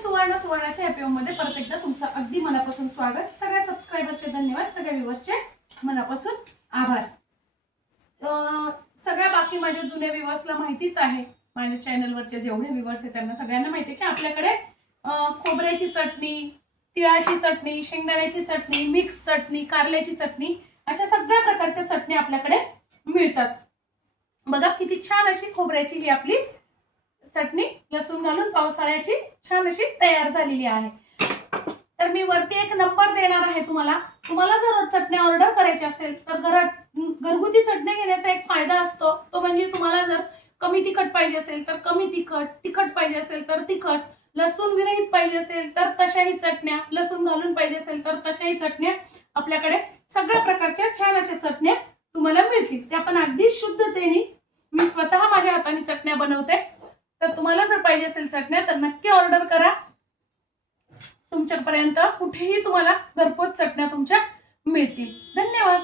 सुवर्णाच्या happy home मध्ये परत एकदा तुमचं अगदी मनापासून स्वागत। सगळ्या सबस्क्रायबरचे धन्यवाद, सगळ्या व्ह्यूअर्सचे मनापासून आभार। सगळ्या बाकी माझ्या जुन्या व्ह्यूअर्सला माहितीच आहे, माझ्या चॅनलवरचे जेवढे व्ह्यूअर्स आहेत त्यांना सगळ्यांना माहिती आहे की आपल्याकडे खोबऱ्याची चटणी, तिळाची चटणी, शेंगदाण्याची चटणी, मिक्स चटणी, कारल्याची चटणी अशा सगळ्या प्रकारच्या चटणी आपल्याकडे मिळतात। बघा किती छान अशी खोबऱ्याची ही आपली चटणी लसूण घालून पावसाळ्याची छान अशी तयार झालेली आहे। तर मी वरती एक नंबर देणार आहे तुम्हाला। तुम्हाला जर चटण्या ऑर्डर करायची असेल तर घरगुती चटणी घेण्याचा एक फायदा असतो, तो म्हणजे तुम्हाला जर कमी तिखट पाहिजे असेल तर कमी तिखट, तिखट पाहिजे असेल तर तिखट, लसूण विरहित पाहिजे असेल तर तशाही चटण्या, लसूण घालून पाहिजे असेल तर तशाही चटण्या आपल्याकडे सगळ्या प्रकारच्या छान अशा चटण्या तुम्हाला मिळतील। त्या पण अगदी शुद्धतेने मी स्वतः माझ्या हाताने चटण्या बनवते। तर तुम्हाला जर पाहिजे असेल चटण्या तर नक्की ऑर्डर करा, तुमच्यापर्यंत कुठेही तुम्हाला घरपोच चटण्या तुमच्या मिळतील। धन्यवाद।